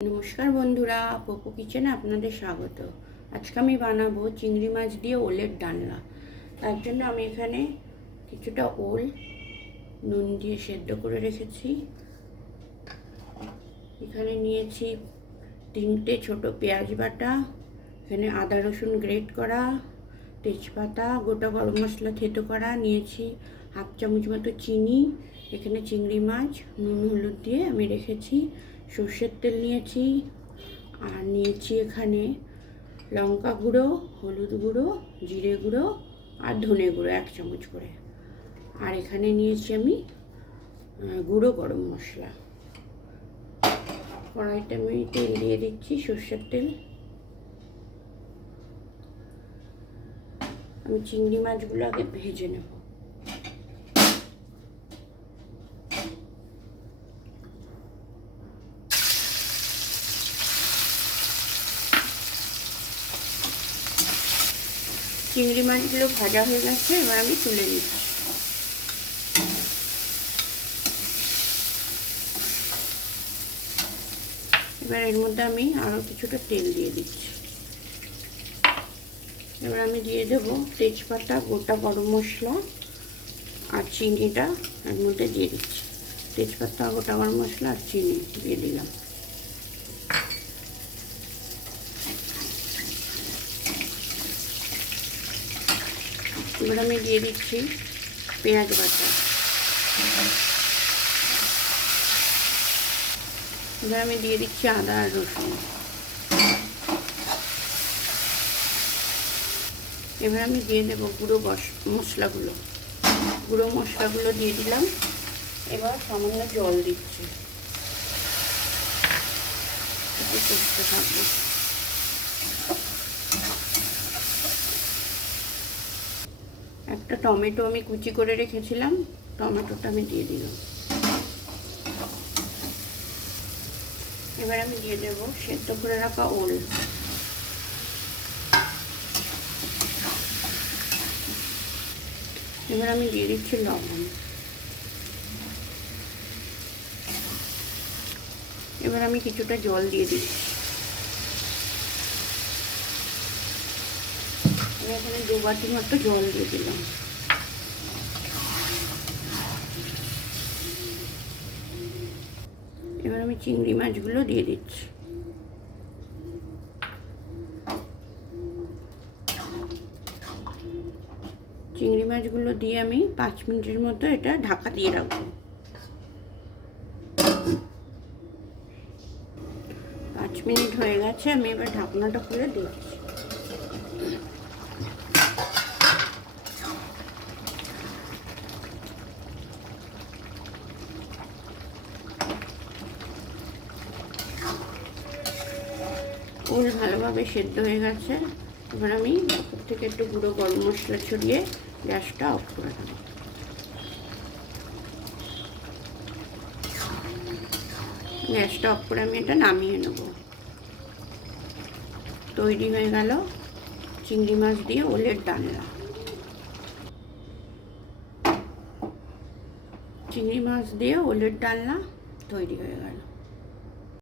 নমস্কার বন্ধুরা, পপু কিচেনে আপনাদের স্বাগত। আজকে আমি বানাবো চিংড়ি মাছ দিয়ে ওলের ডালনা। তার জন্য আমি এখানে কিছুটা ওল নুন দিয়ে সেদ্ধ করে রেখেছি। এখানে নিয়েছি 3টে ছোট পেঁয়াজ বাটা, এখানে আদা রসুন গ্রেট করা, তেজপাতা, গোটা গরম মশলা থেতো করা, নিয়েছি হাফ চামচ মতো চিনি, এখানে চিংড়ি মাছ নুন হলুদ দিয়ে আমি রেখেছি, সর্ষের তেল নিয়েছি, আর নিয়েছি এখানে লঙ্কা গুঁড়ো, হলুদ গুঁড়ো, জিরে গুঁড়ো আর ধনে গুঁড়ো 1 চামচ করে। আর এখানে নিয়েছি আমি গুঁড়ো গরম মশলা। কড়াইতে আমি তেল দিয়ে দিচ্ছি, সর্ষের তেল। আমি চিংড়ি মাছগুলো আগে ভেজে নেব। চিংড়ি মাছগুলো ভাজা হয়ে গেছে, এবার আমি তুলে নিচ্ছি। এবার এর মধ্যে আমি আরও কিছুটা তেল দিয়ে দিচ্ছি। এবার আমি দিয়ে দেবো তেজপাতা, গোটা গরম মশলা আর চিনিটা এর মধ্যে দিয়ে দিচ্ছি। তেজপাতা, গোটা গরম মশলা আর চিনি দিয়ে দিলাম। এবার আমি দিয়ে দিচ্ছি পেঁয়াজ বাটা। এবার আমি দিয়ে দিচ্ছি আদা আর রসুন। এবার আমি দিয়ে দেবো গুঁড়ো মশলাগুলো। গুঁড়ো মশলাগুলো দিয়ে দিলাম। এবার সামান্য জল দিচ্ছি, কষতে থাকবো। একটা টমেটো আমি কুচি করে রেখেছিলাম, টমেটোটা আমি দিয়ে দিলাম। এবার আমি দিয়ে দেবো সেদ্ধ করে রাখা ওল। এবার আমি দিয়ে দিচ্ছি লবণ। এবার আমি কিছুটা জল দিয়ে দিচ্ছি। আমি এখানে 2 বাটি মতো জল দিয়ে দিলাম। এবার আমি চিংড়ি মাছগুলো দিয়ে দিচ্ছি। চিংড়ি মাছগুলো দিয়ে আমি 5 মিনিটের মতো এটা ঢাকা দিয়ে রাখবো। 5 মিনিট হয়ে গেছে, আমি এবার ঢাকনাটা খুলে দেখছি। ওল ভালোভাবে সেদ্ধ হয়ে গেছে। এবার আমি উপর থেকে একটু গুঁড়ো গরম মশলা ছড়িয়ে গ্যাসটা অফ করে দেবো। গ্যাসটা অফ করে আমি এটা নামিয়ে নেব। তৈরি হয়ে গেল চিংড়ি মাছ দিয়ে ওলের ডালনা। চিংড়ি মাছ দিয়ে ওলের ডালনা তৈরি হয়ে গেল।